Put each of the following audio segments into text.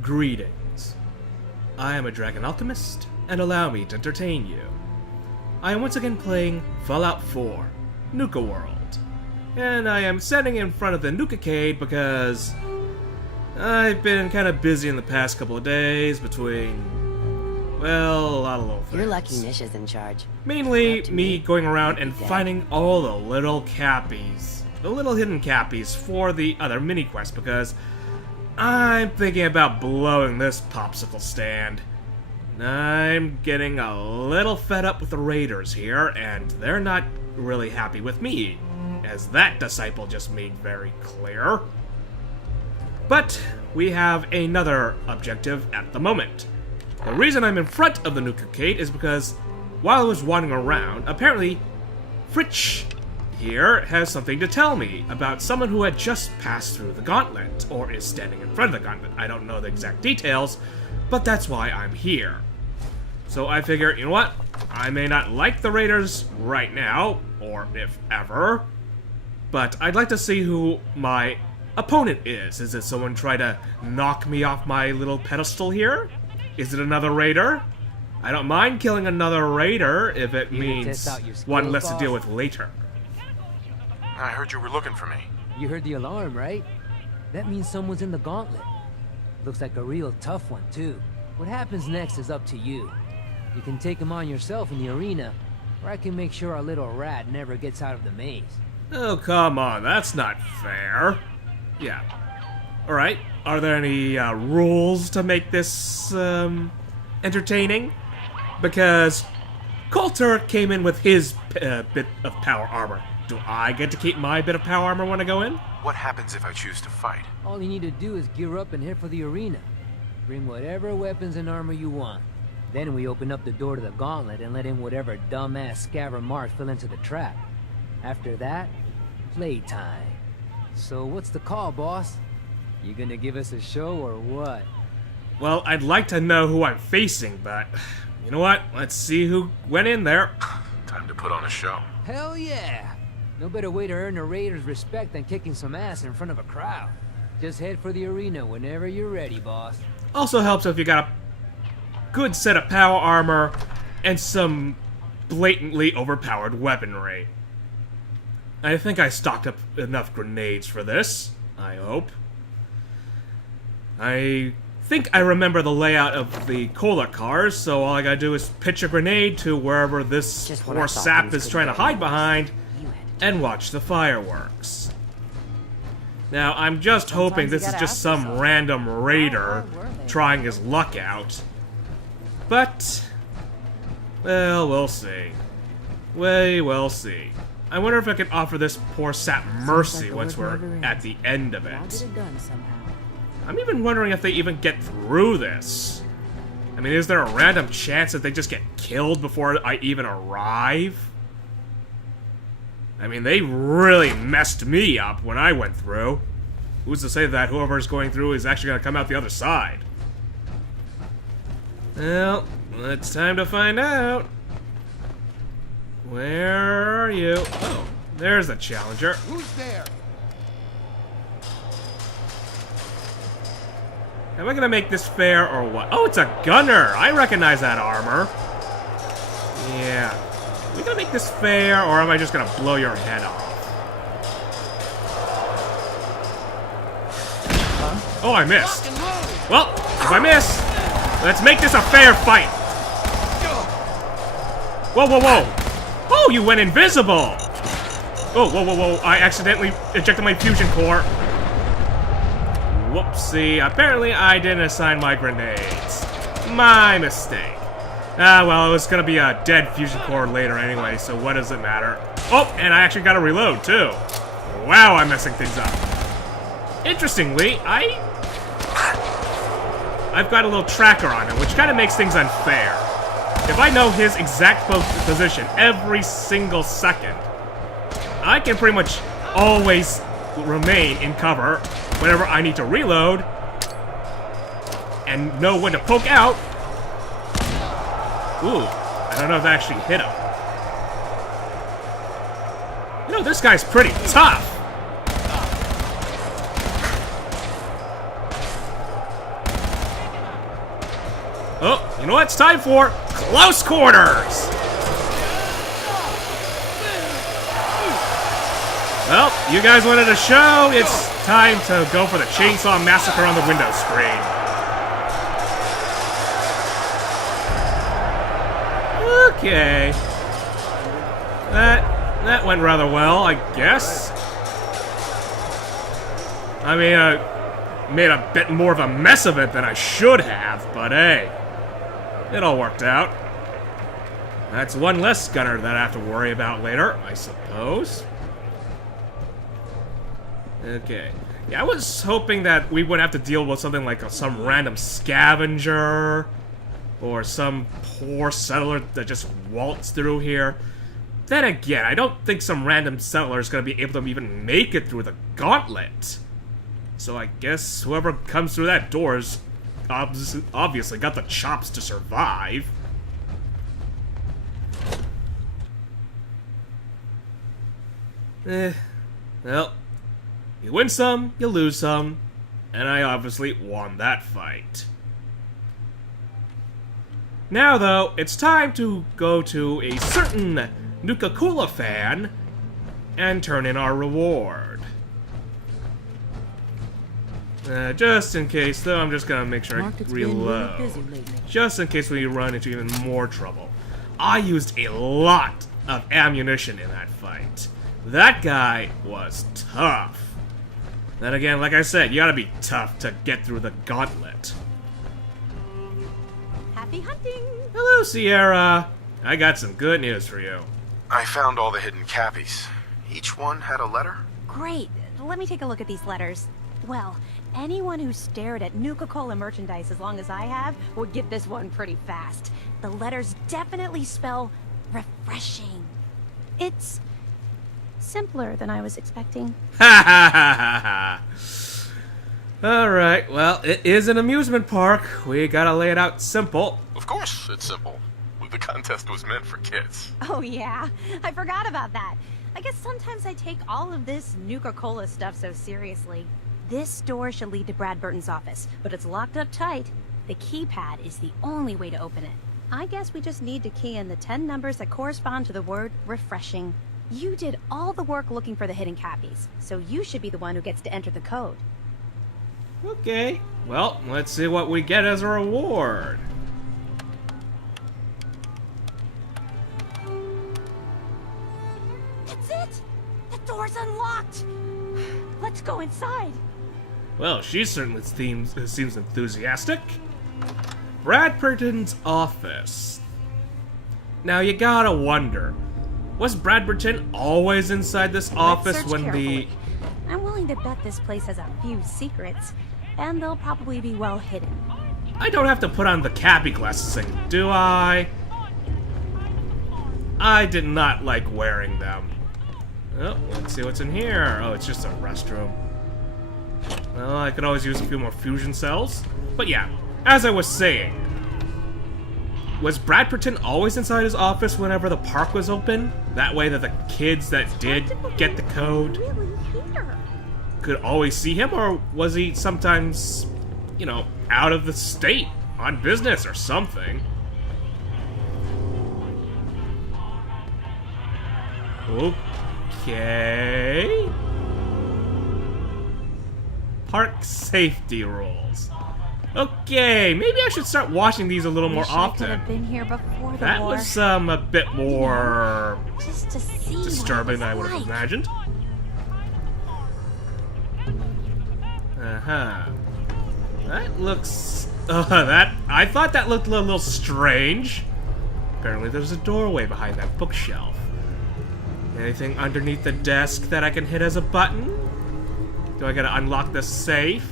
Greetings. I am a Dragon Alchemist, and allow me to entertain you. I am once again playing Fallout 4, Nuka-World, and I am standing in front of the Nuka-Cade because I've been kind of busy in the past couple of days between, well, a lot of little things. You're lucky Nish is in charge. Mainly me going around and finding all the little cappies, the little hidden cappies for the other mini-quests because I'm thinking about blowing this popsicle stand. I'm getting a little fed up with the raiders here, and they're not really happy with me, as that disciple just made very clear. But we have another objective at the moment. The reason I'm in front of the Nuka-Cade is because while I was wandering around, apparently Fritch here has something to tell me about someone who had just passed through the gauntlet, or is standing in front of the gauntlet. I don't know the exact details, but that's why I'm here. So I figure, you know what? I may not like the raiders right now, or if ever, but I'd like to see who my opponent is. Is it someone trying to knock me off my little pedestal here? Is it another raider? I don't mind killing another raider if it means one less to deal with later. I heard you were looking for me. You heard the alarm, right? That means someone's in the gauntlet. Looks like a real tough one, too. What happens next is up to you. You can take him on yourself in the arena, or I can make sure our little rat never gets out of the maze. Oh, come on, that's not fair. Yeah. Alright, are there any rules to make this entertaining? Because Coulter came in with his bit of power armor. Do I get to keep my bit of power armor when I go in? What happens if I choose to fight? All you need to do is gear up and head for the arena. Bring whatever weapons and armor you want. Then we open up the door to the gauntlet and let in whatever dumbass scaver Mark fell into the trap. After that, playtime. So what's the call, boss? You gonna give us a show or what? Well, I'd like to know who I'm facing, but you know what? Let's see who went in there. Time to put on a show. Hell yeah! No better way to earn a raider's respect than kicking some ass in front of a crowd. Just head for the arena whenever you're ready, boss. Also helps if you got a good set of power armor and some blatantly overpowered weaponry. I think I stocked up enough grenades for this, I hope. I think I remember the layout of the cola cars, so all I gotta do is pitch a grenade to wherever this poor sap is trying to hide behind, and watch the fireworks. Now, I'm just hoping this is just some random raider trying his luck out. But, well, we'll see. We will see. I wonder if I can offer this poor sap mercy once we're at the end of it. I'm even wondering if they even get through this. I mean, is there a random chance that they just get killed before I even arrive? I mean, they really messed me up when I went through. Who's to say that whoever's going through is actually going to come out the other side? Well, it's time to find out. Where are you? Oh, there's the challenger. Who's there? Am I gonna make this fair or what? Oh, it's a gunner! I recognize that armor. Yeah. Are we gonna make this fair, or am I just gonna blow your head off? Oh, I missed. Well, if I miss, let's make this a fair fight. Whoa, whoa, whoa. Oh, you went invisible. Oh, whoa, whoa, whoa. I accidentally ejected my fusion core. Whoopsie. Apparently, I didn't assign my grenades. My mistake. Ah, well, it was gonna be a dead fusion core later anyway, so what does it matter? Oh, and I actually got to reload, too. Wow, I'm messing things up. Interestingly, I've got a little tracker on him, which kind of makes things unfair. If I know his exact position every single second, I can pretty much always remain in cover whenever I need to reload and know when to poke out. Ooh, I don't know if that actually hit him. You know, this guy's pretty tough. Oh, you know what? It's time for close quarters! Well, you guys wanted a show. It's time to go for the Chainsaw Massacre on the window screen. Okay. That went rather well, I guess. I mean, I made a bit more of a mess of it than I should have, but hey, it all worked out. That's one less gunner that I have to worry about later, I suppose. Okay. Yeah, I was hoping that we wouldn't have to deal with something like some random scavenger or some poor settler that just waltzed through here. Then again, I don't think some random settler is going to be able to even make it through the gauntlet. So I guess whoever comes through that door is obviously got the chops to survive. Well, you win some, you lose some, and I obviously won that fight. Now, though, it's time to go to a certain Nuka-Cola fan and turn in our reward. Just in case, though, I'm just gonna make sure I reload. Just in case we run into even more trouble. I used a lot of ammunition in that fight. That guy was tough. Then again, like I said, you gotta be tough to get through the gauntlet. Happy hunting! Hello, Sierra. I got some good news for you. I found all the hidden cappies. Each one had a letter? Great. Let me take a look at these letters. Well, anyone who stared at Nuka-Cola merchandise as long as I have would get this one pretty fast. The letters definitely spell refreshing. It's simpler than I was expecting. Ha ha ha ha ha. Alright, well, it is an amusement park. We gotta lay it out simple. Of course, it's simple. The contest was meant for kids. Oh yeah, I forgot about that. I guess sometimes I take all of this Nuka-Cola stuff so seriously. This door should lead to Brad Burton's office, but it's locked up tight. The keypad is the only way to open it. I guess we just need to key in the 10 numbers that correspond to the word refreshing. You did all the work looking for the hidden cappies, so you should be the one who gets to enter the code. Okay, well, let's see what we get as a reward. That's it! The door's unlocked! Let's go inside. Well, she certainly seems enthusiastic. Brad Burton's office. Now, you gotta wonder, was Brad Burton always inside this office Let's search when carefully. I'm willing to bet this place has a few secrets, and they'll probably be well hidden. I don't have to put on the cappy glasses thing, do I? I did not like wearing them. Oh, let's see what's in here. Oh, it's just a restroom. Well, I could always use a few more fusion cells. But yeah, as I was saying, was Brad Burton always inside his office whenever the park was open? That way that the kids that did get the code Really here? could always see him? Or was he sometimes, you know, out of the state on business or something? Okay. Park safety rules. Okay, maybe I should start watching these a little more Wish I could often. have been here before the That war. was a bit more Just to see disturbing than I what would it have was like. imagined. Uh-huh. That looks... I thought that looked a little strange. Apparently there's a doorway behind that bookshelf. Anything underneath the desk that I can hit as a button? Do I gotta unlock the safe?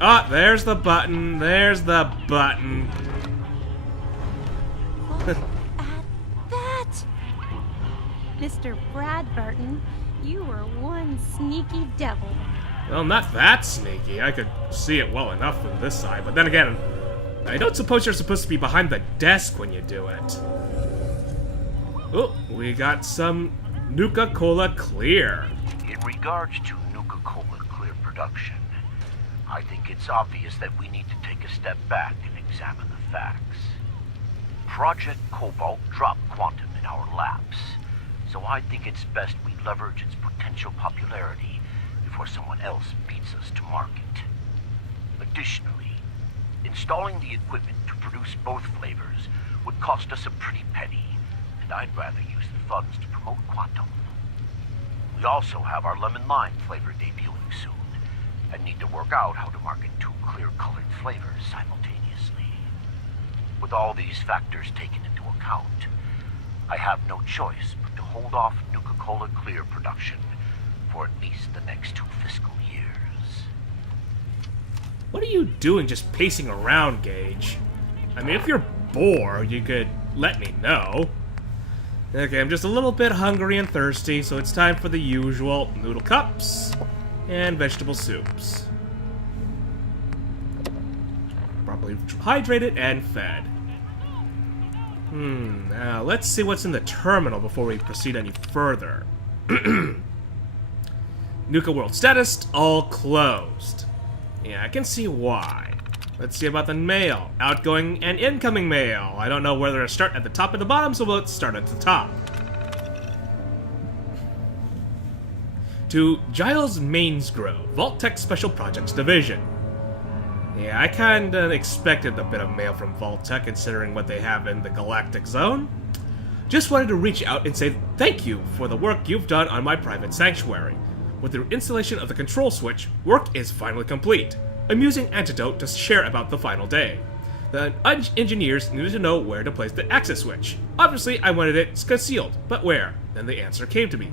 Ah, there's the button. There's the button. Look at that! Mr. Brad Burton, you were one sneaky devil. Well, not that sneaky. I could see it well enough from this side, but then again, I don't suppose you're supposed to be behind the desk when you do it. Oh, we got some Nuka-Cola Clear. In regards to Nuka-Cola Clear production, I think it's obvious that we need to take a step back and examine the facts. Project Cobalt dropped Quantum in our laps, so I think it's best we leverage its potential popularity before someone else beats us to market. Additionally, installing the equipment to produce both flavors would cost us a pretty penny, and I'd rather use the funds to promote Quantum. We also have our lemon lime flavor debuting soon, and need to work out how to market two clear-colored flavors simultaneously. With all these factors taken into account, I have no choice but to hold off Nuka-Cola Clear production for at least the next 2 fiscal years. What are you doing just pacing around, Gage? I mean, if you're bored, you could let me know. Okay, I'm just a little bit hungry and thirsty, so it's time for the usual noodle cups and vegetable soups. Properly hydrated and fed. Now let's see what's in the terminal before we proceed any further. Nuka-World status, all closed. Yeah, I can see why. Let's see about the mail. Outgoing and incoming mail. I don't know whether to start at the top or the bottom, so let's start at the top. To Giles Mainsgrove, Vault-Tec Special Projects Division. Yeah, I kinda expected a bit of mail from Vault-Tec considering what they have in the Galactic Zone. Just wanted to reach out and say thank you for the work you've done on my private sanctuary. With the installation of the control switch, work is finally complete. Amusing anecdote to share about the final day. The engineers needed to know where to place the access switch. Obviously, I wanted it concealed, but where? Then the answer came to me.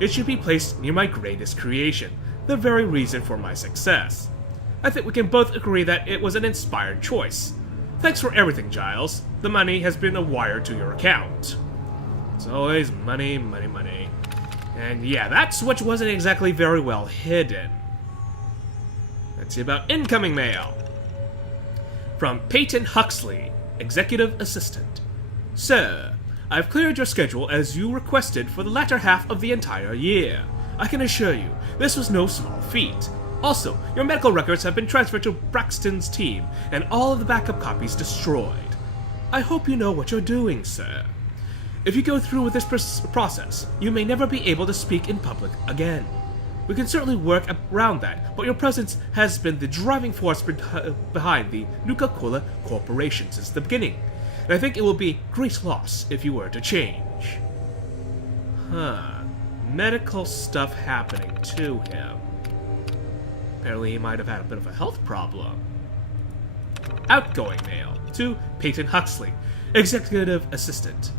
It should be placed near my greatest creation, the very reason for my success. I think we can both agree that it was an inspired choice. Thanks for everything, Giles. The money has been wired to your account. It's always money, money, money. And yeah, that switch wasn't exactly very well hidden. Let's see about incoming mail. From Peyton Huxley, Executive Assistant. Sir, I've cleared your schedule as you requested for the latter half of the entire year. I can assure you, this was no small feat. Also, your medical records have been transferred to Braxton's team, and all of the backup copies destroyed. I hope you know what you're doing, sir. If you go through with this process, you may never be able to speak in public again. We can certainly work around that, but your presence has been the driving force behind the Nuka-Cola Corporation since the beginning, and I think it will be great loss if you were to change. Medical stuff happening to him. Apparently he might have had a bit of a health problem. Outgoing mail to Peyton Huxley, Executive Assistant.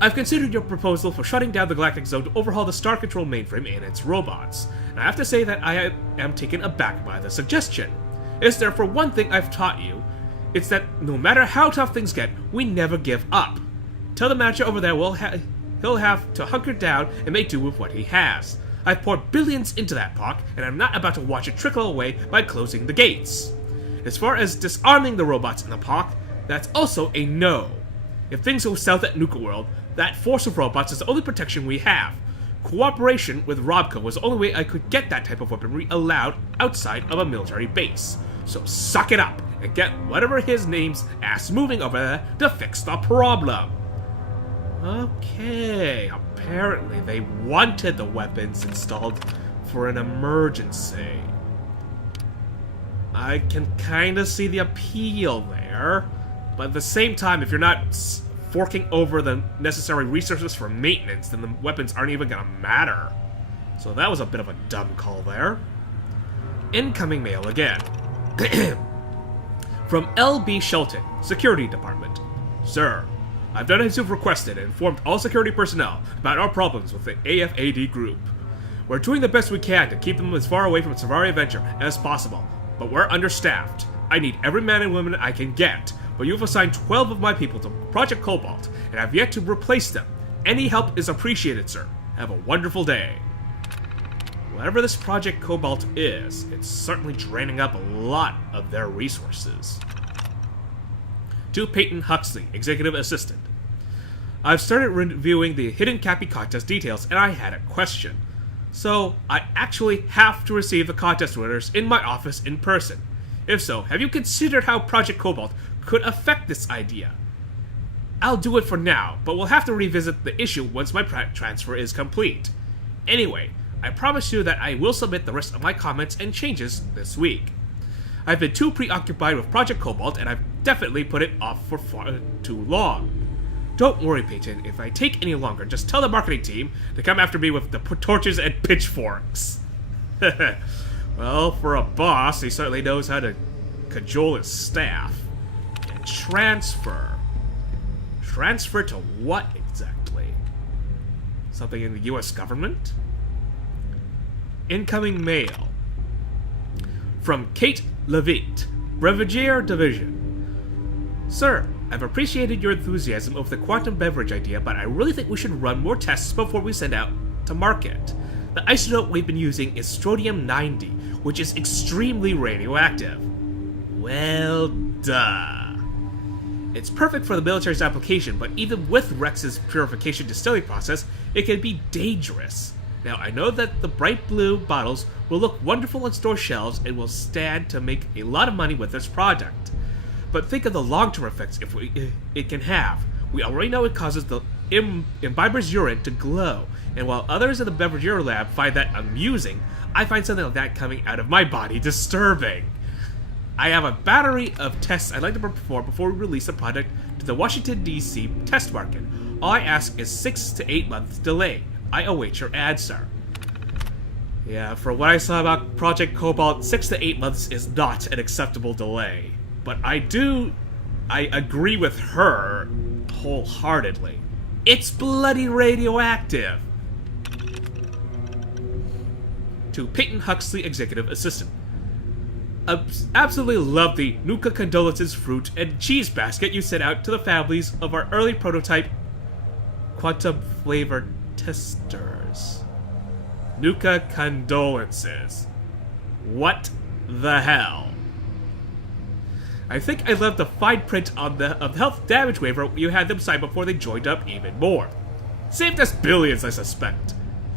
I've considered your proposal for shutting down the Galactic Zone to overhaul the Star Control mainframe and its robots, and I have to say that I am taken aback by the suggestion. Is there for one thing I've taught you, it's that no matter how tough things get, we never give up. Tell the manager over there he'll have to hunker down and make do with what he has. I've poured billions into that park, and I'm not about to watch it trickle away by closing the gates. As far as disarming the robots in the park, that's also a no. If things go south at Nuka-World, that force of robots is the only protection we have. Cooperation with Robco was the only way I could get that type of weaponry allowed outside of a military base. So suck it up and get whatever his name's ass moving over there to fix the problem. Okay, apparently they wanted the weapons installed for an emergency. I can kinda see the appeal there, but at the same time, if you're not forking over the necessary resources for maintenance, then the weapons aren't even gonna matter. So that was a bit of a dumb call there. Incoming mail again. From L.B. Shelton, Security Department. Sir, I've done as you've requested and informed all security personnel about our problems with the AFAD group. We're doing the best we can to keep them as far away from Savari Adventure as possible, but we're understaffed. I need every man and woman I can get, but you've assigned 12 of my people to Project Cobalt, and I've yet to replace them. Any help is appreciated, sir. Have a wonderful day. Whatever this Project Cobalt is, it's certainly draining up a lot of their resources. To Peyton Huxley, Executive Assistant. I've started reviewing the Hidden Cappy contest details, and I had a question. So, I actually have to receive the contest winners in my office in person. If so, have you considered how Project Cobalt could affect this idea? I'll do it for now, but we'll have to revisit the issue once my transfer is complete. Anyway, I promise you that I will submit the rest of my comments and changes this week. I've been too preoccupied with Project Cobalt, and I've definitely put it off for far too long. Don't worry, Peyton, if I take any longer, just tell the marketing team to come after me with the torches and pitchforks. Well, for a boss, he certainly knows how to cajole his staff. And transfer. Transfer to what exactly? Something in the US government? Incoming mail. From Kate Levitt, Brevigier Division. Sir, I've appreciated your enthusiasm over the quantum beverage idea, but I really think we should run more tests before we send out to market. The isotope we've been using is strontium-90, which is extremely radioactive. Well, duh. It's perfect for the military's application, but even with Rex's purification distilling process, it can be dangerous. Now, I know that the bright blue bottles will look wonderful on store shelves and will stand to make a lot of money with this product. But think of the long-term effects it can have. We already know it causes the imbiber's urine to glow, and while others in the Beverager lab find that amusing, I find something like that coming out of my body disturbing. I have a battery of tests I'd like to perform before we release the product to the Washington, D.C. test market. All I ask is 6 to 8 months delay. I await your answer. Yeah, for what I saw about Project Cobalt, 6 to 8 months is not an acceptable delay. But I agree with her wholeheartedly. It's bloody radioactive! To Peyton Huxley, Executive Assistant. Absolutely love the Nuka Condolences fruit and cheese basket you sent out to the families of our early prototype quantum flavor testers. Nuka Condolences. What the hell? I think I love the fine print on the health damage waiver you had them sign before they joined up even more. Saved us billions, I suspect.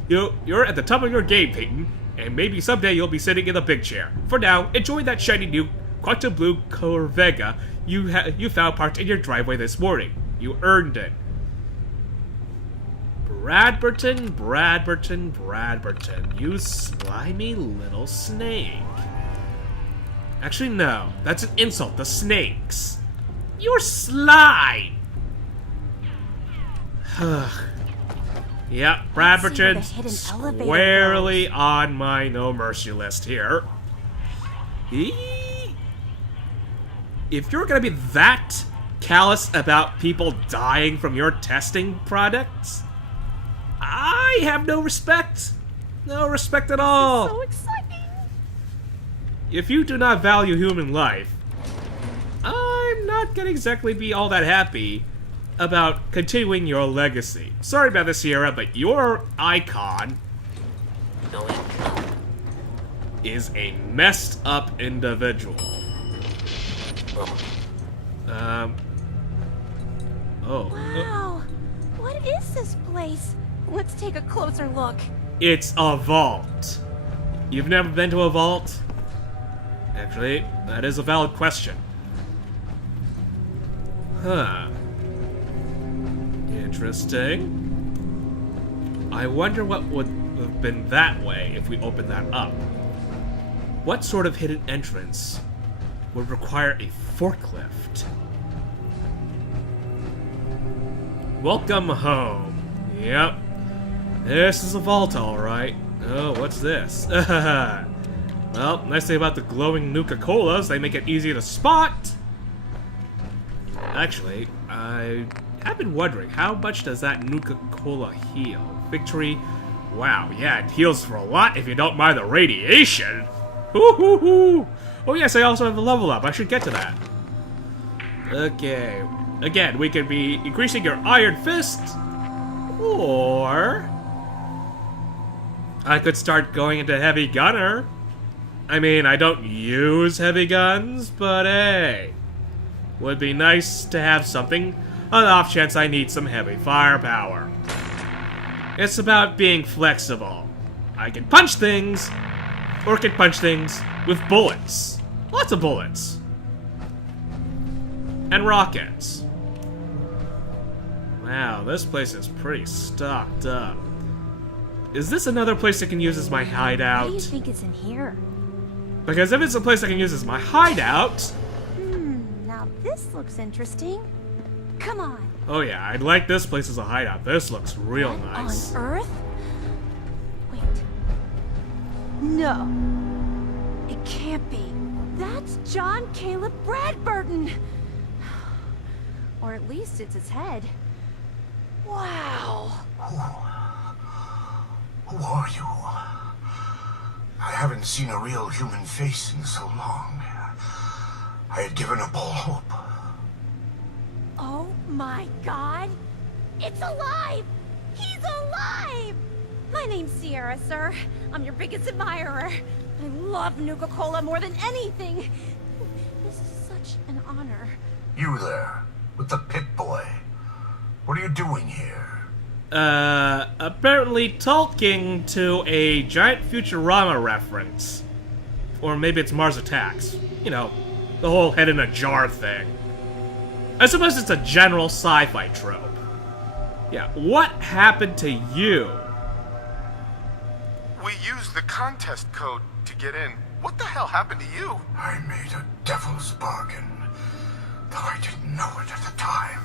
You're at the top of your game, Peyton, and maybe someday you'll be sitting in the big chair. For now, enjoy that shiny new quantum blue Corvega you found parked in your driveway this morning. You earned it. Bradberton, you slimy little snake. Actually, no. That's an insult to snakes. You're slime! Yeah, Bradberton squarely on my no mercy list here. If you're gonna be that callous about people dying from your testing products, I have no respect. No respect at all. So exciting. If you do not value human life, I'm not gonna exactly be all that happy about continuing your legacy. Sorry about this, Sierra, but your icon is a messed up individual. Wow. What is this place? Let's take a closer look. It's a vault. You've never been to a vault? Actually, that is a valid question. Huh. Interesting. I wonder what would have been that way if we opened that up. What sort of hidden entrance would require a forklift? Welcome home. Yep. This is a vault, alright. Oh, what's this? Well, nice thing about the glowing Nuka-Colas, they make it easy to spot! Actually, I have been wondering, how much does that Nuka-Cola heal? Victory? Wow, yeah, it heals for a lot if you don't mind the radiation! Hoo-hoo-hoo! Oh yes, I also have a level up, I should get to that. Okay. Again, we could be increasing your Iron Fist, or I could start going into Heavy Gunner. I mean, I don't use heavy guns, but hey, would be nice to have something on the off chance I need some heavy firepower. It's about being flexible. I can punch things, or can punch things with bullets. Lots of bullets. And rockets. Wow, this place is pretty stocked up. Is this another place I can use as my hideout? What do you think is in here? Because if it's a place I can use as my hideout... Now this looks interesting. Come on. Oh yeah, I'd like this place as a hideout. This looks real What nice. on Earth? Wait. No. It can't be. That's John Caleb Bradburton. Or at least it's his head. Wow. Who are you? I haven't seen a real human face in so long. I had given up all hope. Oh my god! It's alive! He's alive! My name's Sierra, sir. I'm your biggest admirer. I love Nuka-Cola more than anything. This is such an honor. You there, with the Pip-Boy. What are you doing here? Apparently talking to a giant Futurama reference. Or maybe it's Mars Attacks. You know, the whole head in a jar thing. I suppose it's a general sci-fi trope. Yeah, what happened to you? We used the contest code to get in. What the hell happened to you? I made a devil's bargain, though I didn't know it at the time.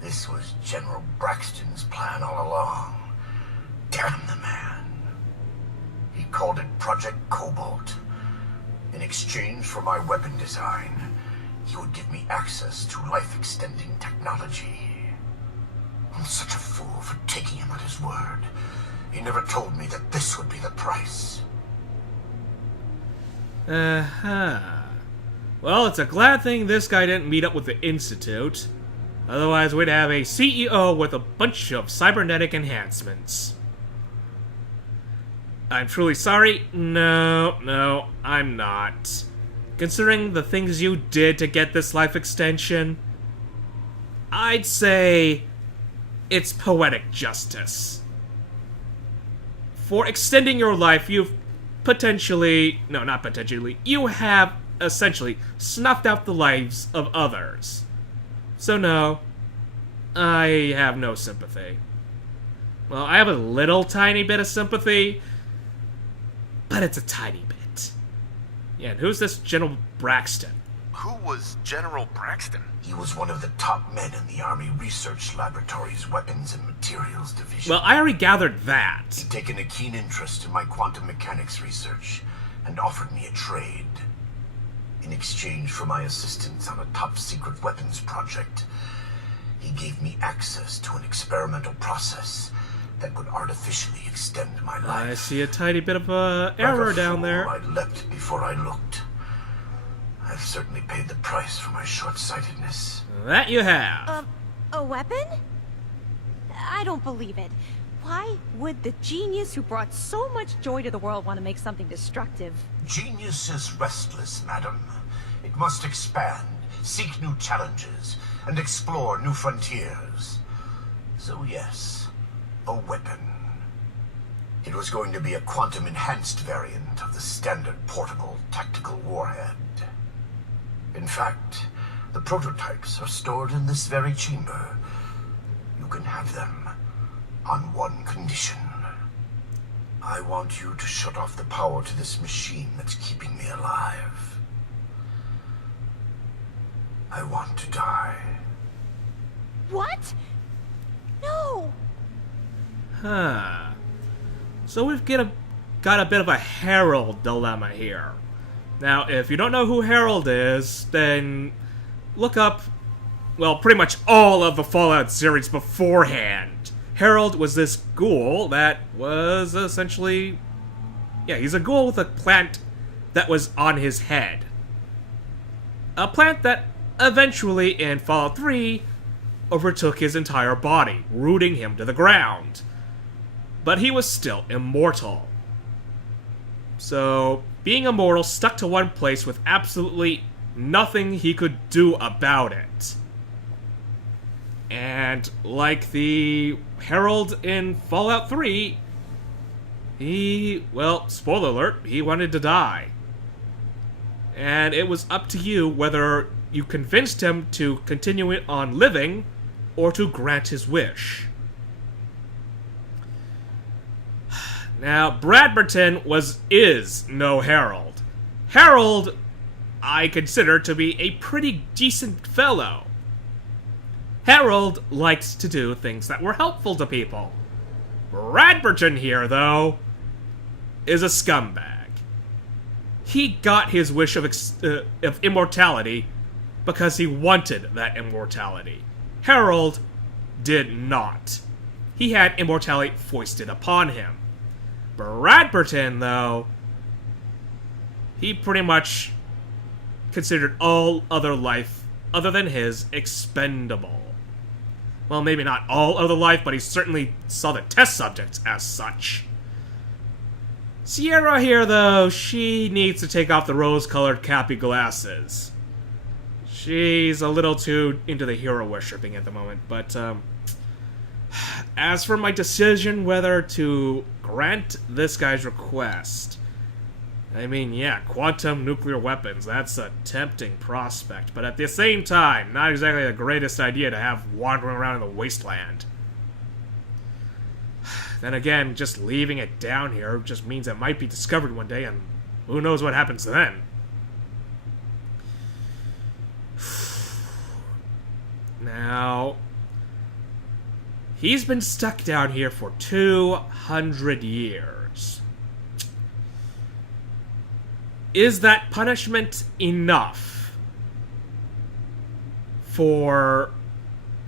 This was General Braxton's plan all along. Damn the man. He called it Project Cobalt. In exchange for my weapon design, he would give me access to life-extending technology. I'm such a fool for taking him at his word. He never told me that this would be the price. Uh-huh. Well, it's a glad thing this guy didn't meet up with the Institute. Otherwise, we'd have a CEO with a bunch of cybernetic enhancements. I'm truly sorry. No, I'm not. Considering the things you did to get this life extension, I'd say it's poetic justice. For extending your life, you've you have essentially snuffed out the lives of others. So no, I have no sympathy. Well, I have a little tiny bit of sympathy, but it's a tiny bit. Yeah, and who's this General Braxton? Who was General Braxton? He was one of the top men in the Army Research Laboratory's Weapons and Materials Division. Well, I already gathered that. He'd taken a keen interest in my quantum mechanics research and offered me a trade. In exchange for my assistance on a top-secret weapons project, he gave me access to an experimental process that would artificially extend my life. I see a tiny bit of a error down there. I leapt before I looked. I've certainly paid the price for my short-sightedness. That you have. A weapon? I don't believe it. Why would the genius who brought so much joy to the world want to make something destructive? Genius is restless, madam. It must expand, seek new challenges, and explore new frontiers. So yes, a weapon. It was going to be a quantum-enhanced variant of the standard portable tactical warhead. In fact, the prototypes are stored in this very chamber. You can have them on one condition. I want you to shut off the power to this machine that's keeping me alive. I want to die. What? No! Huh. So we've got a bit of a Harold dilemma here. Now, if you don't know who Harold is, then look up, well, pretty much all of the Fallout series beforehand. Harold was this ghoul that was essentially... yeah, he's a ghoul with a plant that was on his head. A plant that eventually, in Fallout 3, overtook his entire body, rooting him to the ground. But he was still immortal. So, being immortal stuck to one place with absolutely nothing he could do about it. And like the Herald in Fallout 3, he, well, spoiler alert, he wanted to die. And it was up to you whether you convinced him to continue on living or to grant his wish. Now, Bradberton is no Harold. Harold, I consider to be a pretty decent fellow. Harold likes to do things that were helpful to people. Bradberton here, though, is a scumbag. He got his wish of immortality because he wanted that immortality. Harold did not. He had immortality foisted upon him. Bradberton, though, he pretty much considered all other life other than his expendable. Well, maybe not all other life, but he certainly saw the test subjects as such. Sierra here, though, she needs to take off the rose-colored cappy glasses. She's a little too into the hero worshipping at the moment, but, as for my decision whether to grant this guy's request, I mean, yeah, quantum nuclear weapons, that's a tempting prospect, but at the same time, not exactly the greatest idea to have wandering around in the wasteland. Then again, just leaving it down here just means it might be discovered one day, and who knows what happens then. Now, he's been stuck down here for 200 years. Is that punishment enough for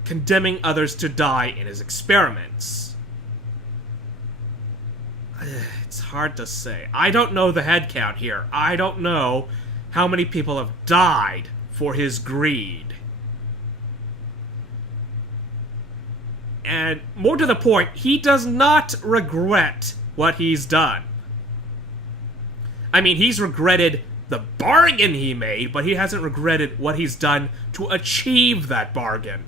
condemning others to die in his experiments? It's hard to say. I don't know the head count here. I don't know how many people have died for his greed. And more to the point, he does not regret what he's done. I mean, he's regretted the bargain he made, but he hasn't regretted what he's done to achieve that bargain.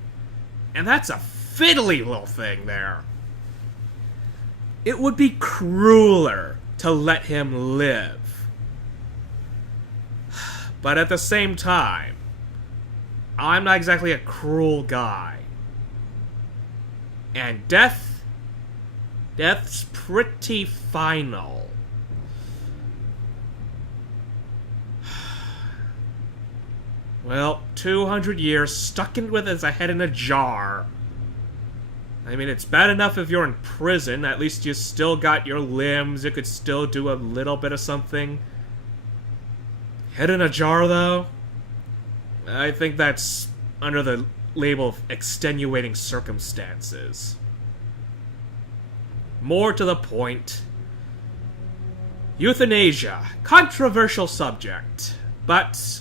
And that's a fiddly little thing there. It would be crueler to let him live. But at the same time, I'm not exactly a cruel guy. And death's pretty final. Well, 200 years stuck in with his head in a jar. I mean, it's bad enough if you're in prison. At least you still got your limbs. You could still do a little bit of something. Head in a jar, though? I think that's under the label of extenuating circumstances. More to the point, euthanasia. Controversial subject. But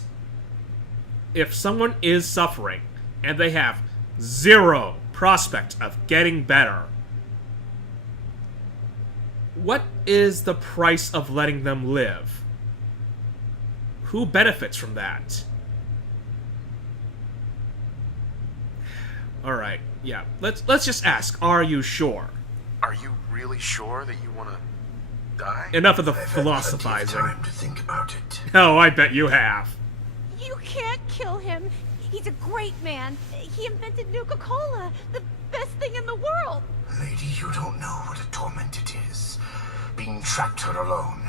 if someone is suffering and they have zero prospect of getting better, what is the price of letting them live? Who benefits from that? Alright, yeah. Let's just ask, are you sure? Are you really sure that you want to die? Enough of the I've had plenty of philosophizing. time to think about it. Oh, I bet you have. You can't kill him. He's a great man. He invented Nuka-Cola, the best thing in the world. Lady, you don't know what a torment it is. Being trapped here alone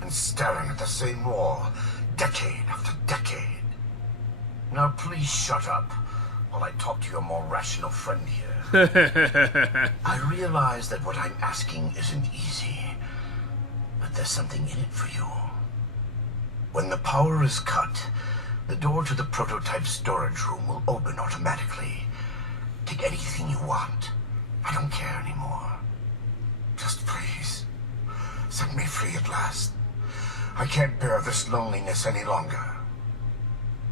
and staring at the same wall, decade after decade. Now please shut up while I talk to your more rational friend here. I realize that what I'm asking isn't easy, but there's something in it for you. When the power is cut, the door to the prototype storage room will open automatically. Take anything you want. I don't care anymore. Just please, set me free at last. I can't bear this loneliness any longer.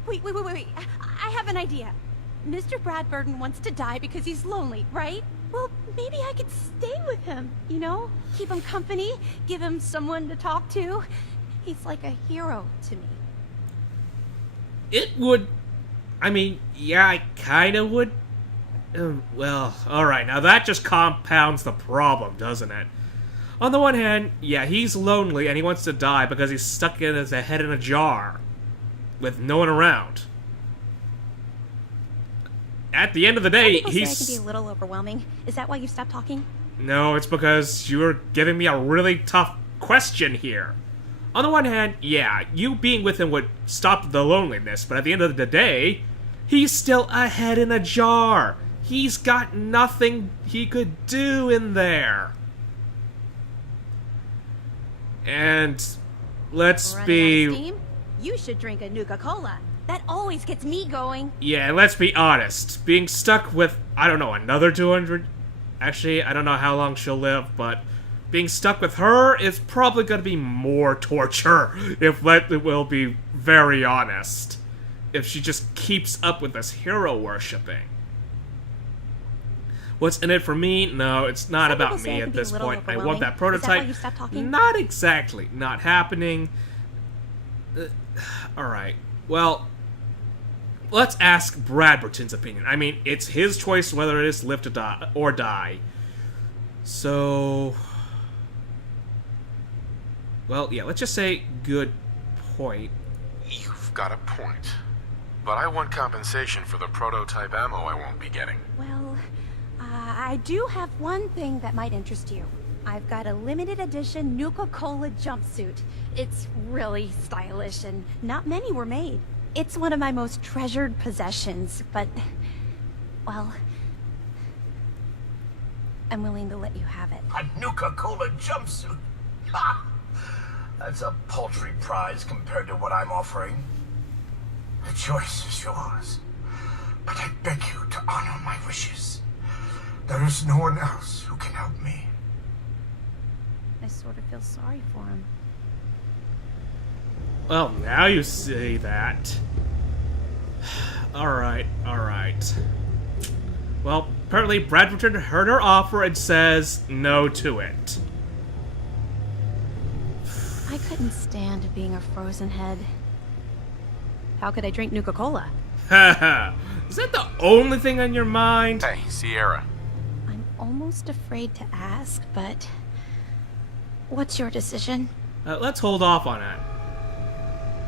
Wait. I have an idea. Mr. Bradburton wants to die because he's lonely, right? Well, maybe I could stay with him, you know? Keep him company, give him someone to talk to. He's like a hero to me. It would... I mean, yeah, I kinda would... well, alright, now that just compounds the problem, doesn't it? On the one hand, yeah, he's lonely and he wants to die because he's stuck in his head in a jar. with no one around. At the end of the day, People say I can he's... be a little overwhelming. Is that why you stopped talking? No, it's because you're giving me a really tough question here. On the one hand, yeah, you being with him would stop the loneliness, but at the end of the day, he's still a head in a jar. He's got nothing he could do in there. And let's Running out of be... steam? You should drink a Nuka-Cola. That always gets me going. Yeah, let's be honest. Being stuck with, I don't know, another 200... Actually, I don't know how long she'll live, but being stuck with her is probably going to be more torture, if we'll be very honest. If she just keeps up with this hero worshipping. What's in it for me? No, it's not Some about people say me it at can be a this little point. I want overwhelming. that Is prototype. that why you stopped talking? Not exactly. Not happening. Alright. Well, let's ask Bradberton's opinion. I mean, it's his choice whether it is live to die or die. So... Well, yeah, let's just say good point. You've got a point. But I want compensation for the prototype ammo I won't be getting. Well, I do have one thing that might interest you. I've got a limited edition Nuka-Cola jumpsuit. It's really stylish and not many were made. It's one of my most treasured possessions, but, well, I'm willing to let you have it. A Nuka-Cola jumpsuit? Ha! That's a paltry prize compared to what I'm offering. The choice is yours. But I beg you to honor my wishes. There is no one else who can help me. I sort of feel sorry for him. Well, now you say that. Alright, alright. Well, apparently Bradberton heard her offer and says no to it. I couldn't stand being a frozen head. How could I drink Nuka-Cola? Haha. Is that the only thing on your mind? Hey, Sierra. I'm almost afraid to ask, but... What's your decision? Let's hold off on it.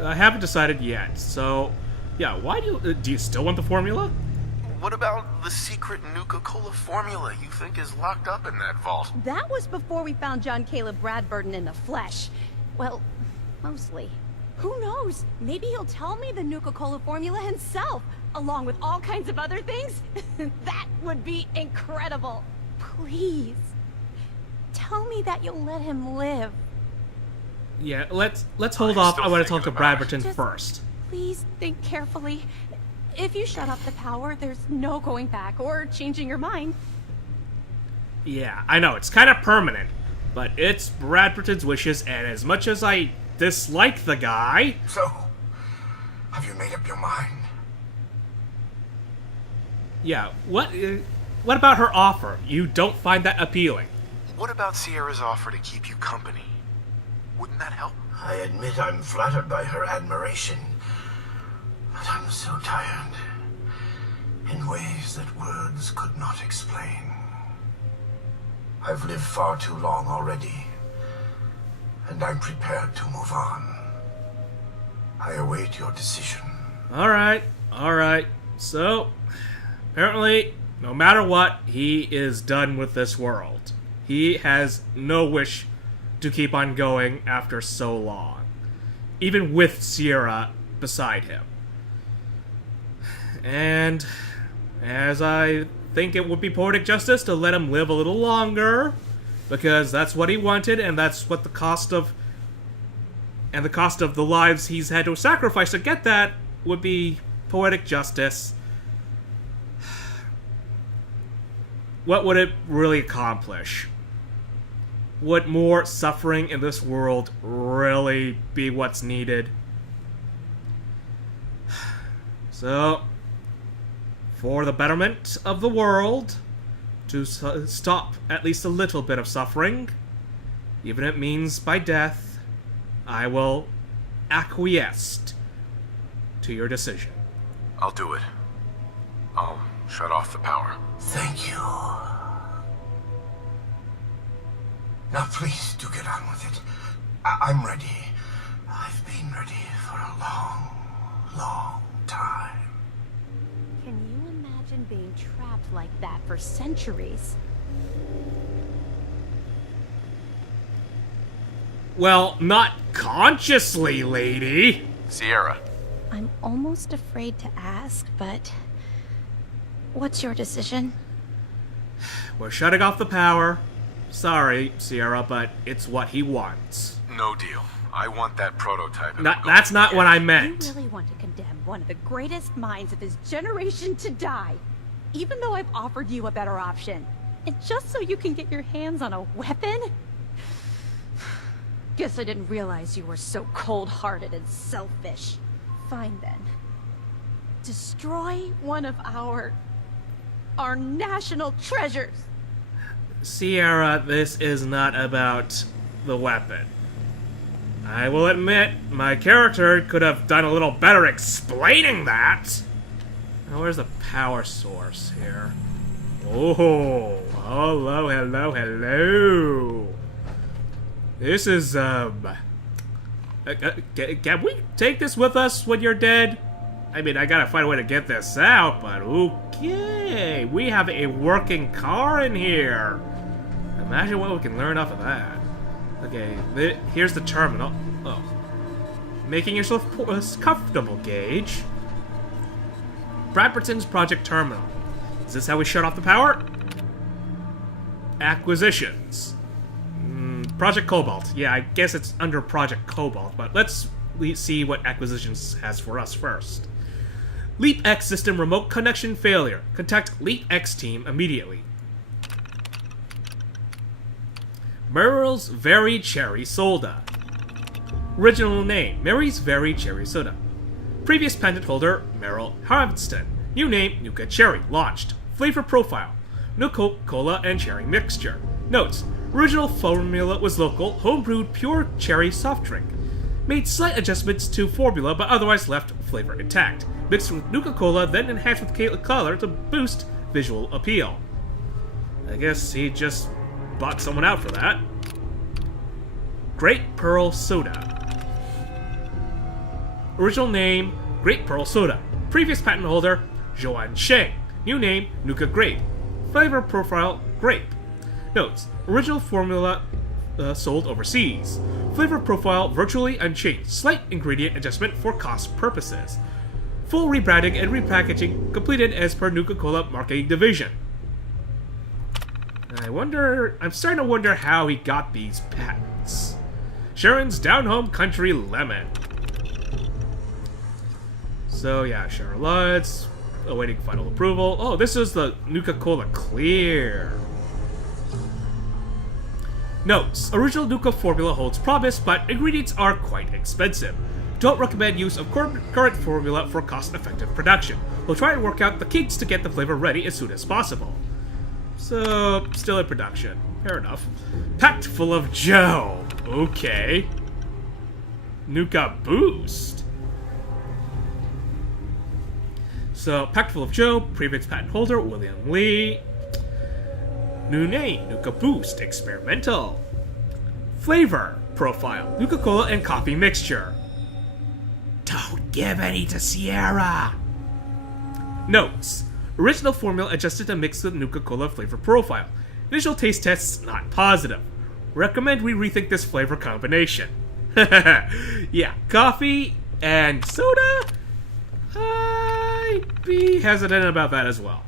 I haven't decided yet, so... Yeah, why do you still want the formula? What about the secret Nuka-Cola formula you think is locked up in that vault? That was before we found John Caleb Bradberton in the flesh. Well, mostly. Who knows? Maybe he'll tell me the Nuka-Cola formula himself, along with all kinds of other things. That would be incredible. Please. Tell me that you'll let him live. Yeah, let's hold I'm off. still I want to talk to thinking about it. Bradberton Just- first. Please think carefully. If you shut off the power, there's no going back or changing your mind. Yeah, I know, it's kind of permanent, but it's Bradberton's wishes, and as much as I dislike the guy... So, have you made up your mind? Yeah, what about her offer? You don't find that appealing? What about Sierra's offer to keep you company? Wouldn't that help? I admit I'm flattered by her admiration, but I'm so tired. In ways that words could not explain. I've lived far too long already, and I'm prepared to move on. I await your decision. Alright. So, apparently, no matter what, he is done with this world. He has no wish to keep on going after so long. Even with Sierra beside him. And as I think it would be poetic justice to let him live a little longer, because that's what he wanted, and that's what the cost of the lives he's had to sacrifice to get that would be poetic justice. What would it really accomplish? Would more suffering in this world really be what's needed? So, for the betterment of the world, to stop at least a little bit of suffering, even if it means by death, I will acquiesce to your decision. I'll do it. I'll shut off the power. Thank you. Now please do get on with it. I'm ready. I've been ready for a long, trapped like that for centuries. Well, not consciously, lady. Sierra. I'm almost afraid to ask, but what's your decision? We're shutting off the power. Sorry, Sierra, but it's what he wants. No deal. I want that prototype. That's not what I You meant. really want to condemn one of the greatest minds of his generation to die, even though I've offered you a better option. And just so you can get your hands on a weapon? Guess I didn't realize you were so cold-hearted and selfish. Fine then. Destroy one of our national treasures. Sierra, this is not about the weapon. I will admit, my character could have done a little better explaining that. Now, where's the power source here? Oh, hello, hello, hello. This is, can we take this with us when you're dead? I mean, I gotta find a way to get this out, but okay. We have a working car in here. Imagine what we can learn off of that. Okay, here's the terminal. Oh. Making yourself comfortable, Gage. Bradberton's Project Terminal. Is this how we shut off the power? Acquisitions. Project Cobalt. Yeah, I guess it's under Project Cobalt, but let's see what Acquisitions has for us first. Leap X system remote connection failure. Contact Leap X team immediately. Meryl's Very Cherry Soda. Original name, Mary's Very Cherry Soda. Previous patent holder, Meryl Harveston. New name, Nuka Cherry. Launched. Flavor profile, Nuka-Cola and cherry mixture. Notes, original formula was local, homebrewed pure cherry soft drink. Made slight adjustments to formula, but otherwise left flavor intact. Mixed with Nuka-Cola, then enhanced with color to boost visual appeal. I guess he just bought someone out for that. Great Pearl Soda. Original name, Great Pearl Soda. Previous patent holder, Joanne Sheng. New name, Nuka Grape. Flavor profile, grape. Notes, original formula sold overseas. Flavor profile virtually unchanged. Slight ingredient adjustment for cost purposes. Full rebranding and repackaging completed as per Nuka-Cola marketing division. I'm starting to wonder how he got these patents. Sharon's Down Home Country Lemon. So yeah, Charlotte's awaiting final approval. Oh, this is the Nuka-Cola Clear. Notes, original Nuka formula holds promise, but ingredients are quite expensive. Don't recommend use of current formula for cost-effective production. We'll try and work out the kinks to get the flavor ready as soon as possible. So, still in production. Fair enough. Packed full of Joe. Okay. Nuka Boost. So, packed full of Joe, previous patent holder, William Lee. New name, Nuka Boost, experimental. Flavor, profile, Nuka-Cola and coffee mixture. Don't give any to Sierra. Notes, original formula adjusted to mix with Nuka-Cola flavor profile. Initial taste tests not positive. Recommend we rethink this flavor combination. Yeah, coffee and soda? I'd be hesitant about that as well.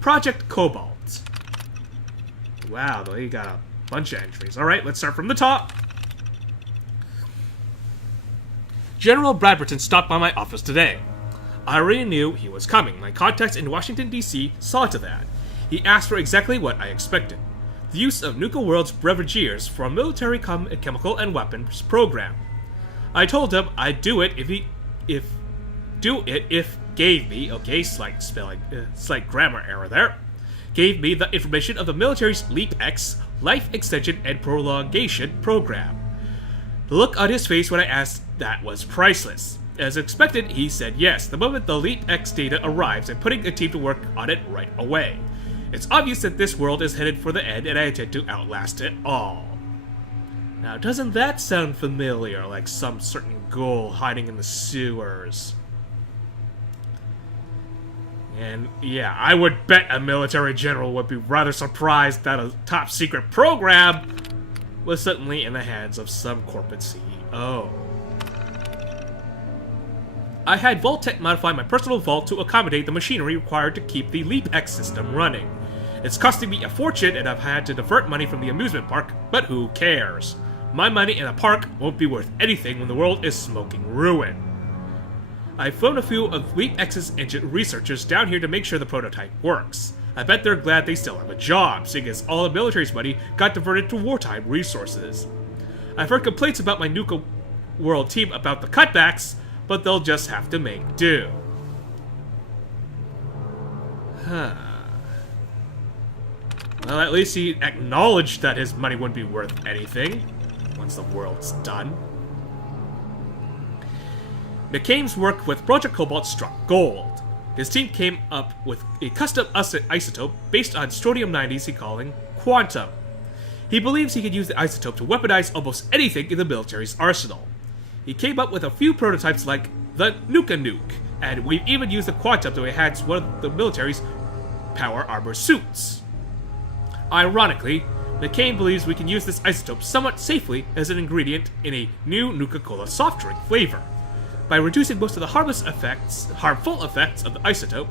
Project Cobalt. Wow, they got a bunch of entries. Alright, let's start from the top. General Bradberton stopped by my office today. I already knew he was coming. My contacts in Washington, D.C. saw to that. He asked for exactly what I expected. The use of Nuka-World's Brevigeers for a military chemical and weapons program. I told him I'd do it if gave me, okay, slight grammar error there, gave me the information of the military's Leap X Life Extension and Prolongation program. The look on his face when I asked that was priceless. As expected, he said yes, the moment the Leap X data arrives and putting a team to work on it right away. It's obvious that this world is headed for the end and I intend to outlast it all. Now, doesn't that sound familiar, like some certain goal hiding in the sewers? And yeah, I would bet a military general would be rather surprised that a top secret program was suddenly in the hands of some corporate CEO. I had Vault-Tec modify my personal vault to accommodate the machinery required to keep the LeapX system running. It's costing me a fortune and I've had to divert money from the amusement park, but who cares? My money in a park won't be worth anything when the world is smoking ruin. I've flown a few of LeapX's engine researchers down here to make sure the prototype works. I bet they're glad they still have a job, seeing as all the military's money got diverted to wartime resources. I've heard complaints about my Nuka-World team about the cutbacks, but they'll just have to make do. Huh. Well, at least he acknowledged that his money wouldn't be worth anything once the world's done. McCain's work with Project Cobalt struck gold. His team came up with a custom isotope based on strontium-90s he calling Quantum. He believes he could use the isotope to weaponize almost anything in the military's arsenal. He came up with a few prototypes like the Nuka-Nuke, and we've even used the Quantum to enhance one of the military's power armor suits. Ironically, McCain believes we can use this isotope somewhat safely as an ingredient in a new Nuka-Cola soft drink flavor. By reducing most of the harmful effects of the isotope,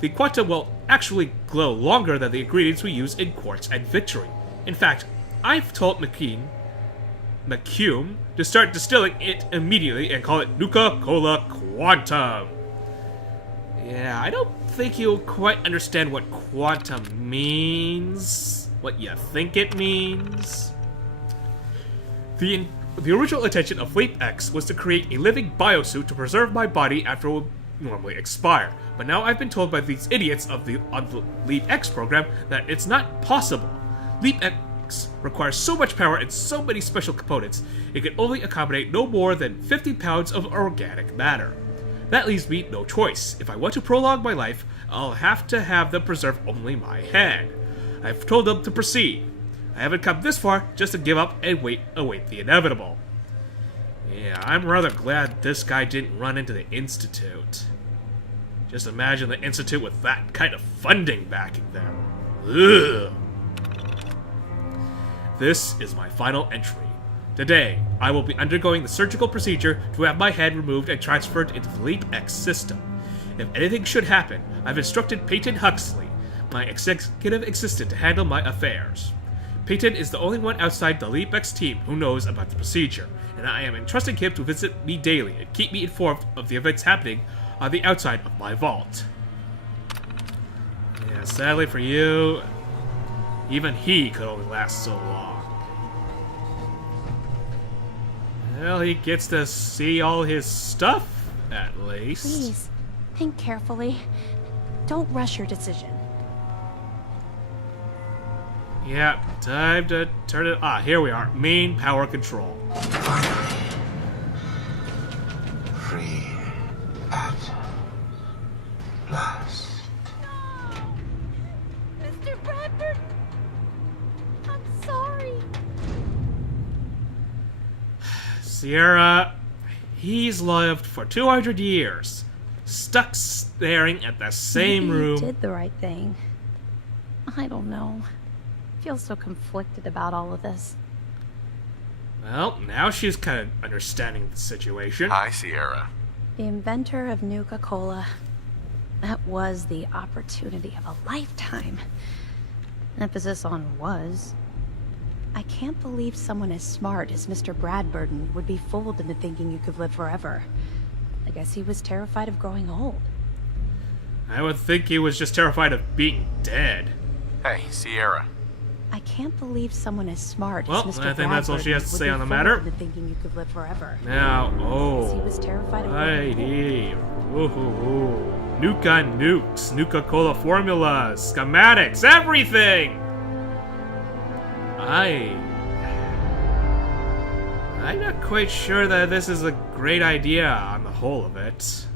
the Quantum will actually glow longer than the ingredients we use in Quartz and Victory. In fact, I've told McCume to start distilling it immediately and call it Nuka-Cola Quantum. Yeah, I don't think you'll quite understand what quantum means. What you think it means. The original intention of LeapX was to create a living biosuit to preserve my body after it would normally expire. But now I've been told by these idiots on the LeapX program that it's not possible. LeapX requires so much power and so many special components, it can only accommodate no more than 50 pounds of organic matter. That leaves me no choice. If I want to prolong my life, I'll have to have them preserve only my head. I've told them to proceed. I haven't come this far just to give up and await the inevitable. Yeah, I'm rather glad this guy didn't run into the Institute. Just imagine the Institute with that kind of funding backing them. Ugh. This is my final entry. Today, I will be undergoing the surgical procedure to have my head removed and transferred into the LeapX system. If anything should happen, I've instructed Peyton Huxley, my executive assistant, to handle my affairs. Peyton is the only one outside the LeapX team who knows about the procedure, and I am entrusting him to visit me daily and keep me informed of the events happening on the outside of my vault. Yeah, sadly for you, even he could only last so long. Well, he gets to see all his stuff, at least. Please, think carefully. Don't rush your decision. Yeah, time to turn it... Ah, here we are. Main power control. Finally. Free at last. Mr. Bradford! I'm sorry. Sierra, he's lived for 200 years, stuck staring at the same Maybe room. You did the right thing. I don't know. I feel so conflicted about all of this. Well, now she's kind of understanding the situation. Hi, Sierra. The inventor of Nuka-Cola. That was the opportunity of a lifetime. Emphasis on was. I can't believe someone as smart as Mr. Bradburton would be fooled into thinking you could live forever. I guess he was terrified of growing old. I would think he was just terrified of being dead. Hey, Sierra. I can't believe someone as smart Well, as Mr. I think that's all she has to Bradburton say would on the be matter. fooled into thinking you could live forever. Now, He was terrified of growing Heidi. Ooh. Nuka nukes, Nuka-Cola formulas, schematics, everything! I'm not quite sure that this is a great idea on the whole of it.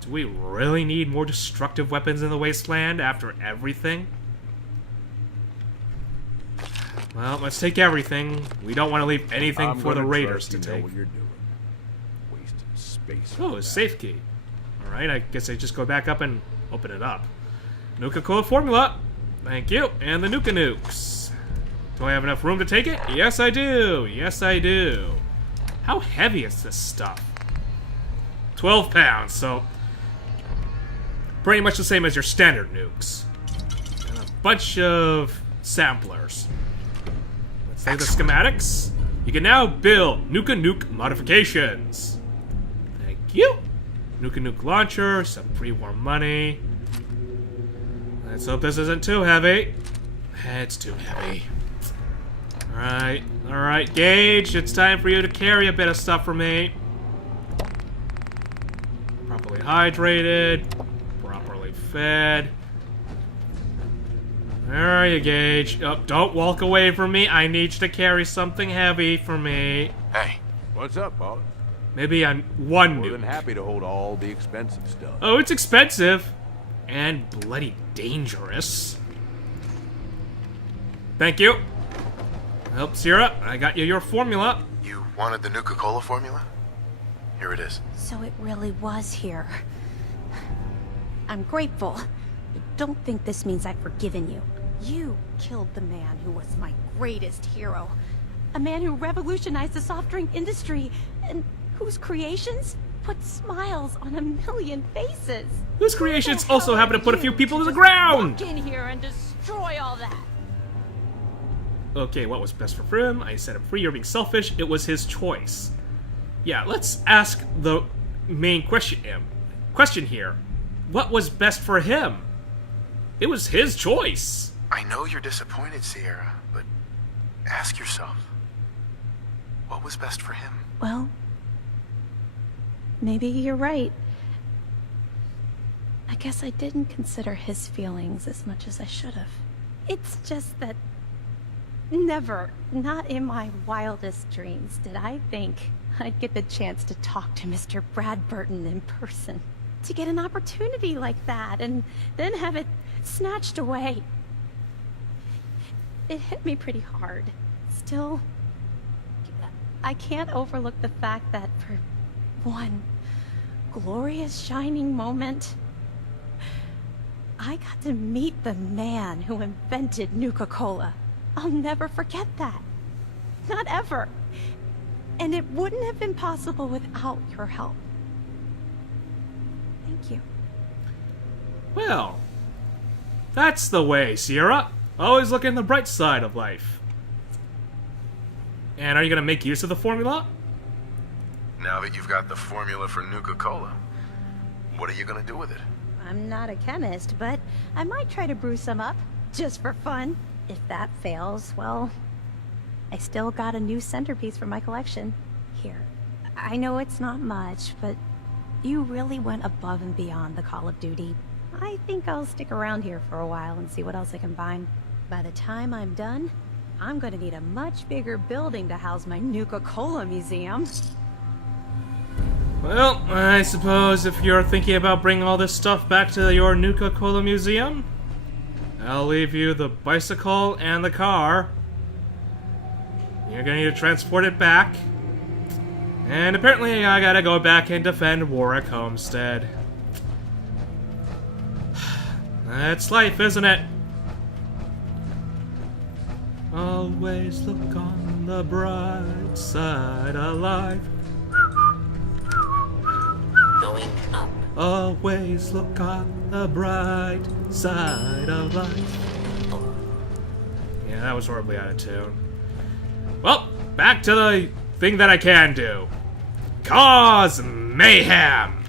Do we really need more destructive weapons in the wasteland after everything? Well, let's take everything. We don't want to leave anything for the raiders to take. What you're doing. Wasting space. Oh, a safe key. Alright, I guess I just go back up and open it up. Nuka-Cola formula. Thank you. And the Nuka Nukes. Do I have enough room to take it? Yes, I do. Yes, I do. How heavy is this stuff? 12 pounds, so pretty much the same as your standard nukes. And a bunch of samplers. Let's say the schematics. You can now build Nuka Nuke modifications. Thank you. Nuka Nuke launcher, some pre-war money. Let's hope this isn't too heavy. It's too heavy. Alright, Gage, it's time for you to carry a bit of stuff for me. Properly hydrated, properly fed. Where are you, Gage? Oh, don't walk away from me. I need you to carry something heavy for me. Hey. What's up, boss? Maybe on one More nuke. than happy to hold all the expensive stuff. Oh, it's expensive. And bloody dangerous. Thank you. Oh, Sierra, I got you your formula. You wanted the Nuka-Cola formula? Here it is. So it really was here. I'm grateful. But don't think this means I've forgiven you. You killed the man who was my greatest hero. A man who revolutionized the soft drink industry, and whose creations put smiles on a million faces. Whose creations Who the also hell happen to are put a you few people to the just ground! Walk in here and destroy all that. Okay, what was best for him? I set him free. You're being selfish. It was his choice. Yeah, let's ask the main question here. What was best for him? It was his choice. I know you're disappointed, Sierra, but ask yourself, what was best for him? Well, maybe you're right. I guess I didn't consider his feelings as much as I should have. It's just that never, not in my wildest dreams, did I think I'd get the chance to talk to Mr. Bradburton in person. To get an opportunity like that, and then have it snatched away. It hit me pretty hard. Still, I can't overlook the fact that for one glorious shining moment, I got to meet the man who invented Nuka-Cola. I'll never forget that. Not ever. And it wouldn't have been possible without your help. Thank you. Well, that's the way, Sierra. Always look in the bright side of life. And are you going to make use of the formula? Now that you've got the formula for Nuka-Cola, what are you gonna do with it? I'm not a chemist, but I might try to brew some up, just for fun. If that fails, well, I still got a new centerpiece for my collection. Here. I know it's not much, but you really went above and beyond the Call of Duty. I think I'll stick around here for a while and see what else I can find. By the time I'm done, I'm gonna need a much bigger building to house my Nuka-Cola museum. Well, I suppose if you're thinking about bringing all this stuff back to your Nuka-Cola museum, I'll leave you the bicycle and the car. You're gonna need to transport it back. And apparently I gotta go back and defend Warwick Homestead. That's life, isn't it? Always look on the bright side of life. Going up. Always look on the bright side of life. Yeah, that was horribly out of tune. Well, back to the thing that I can do. Cause mayhem!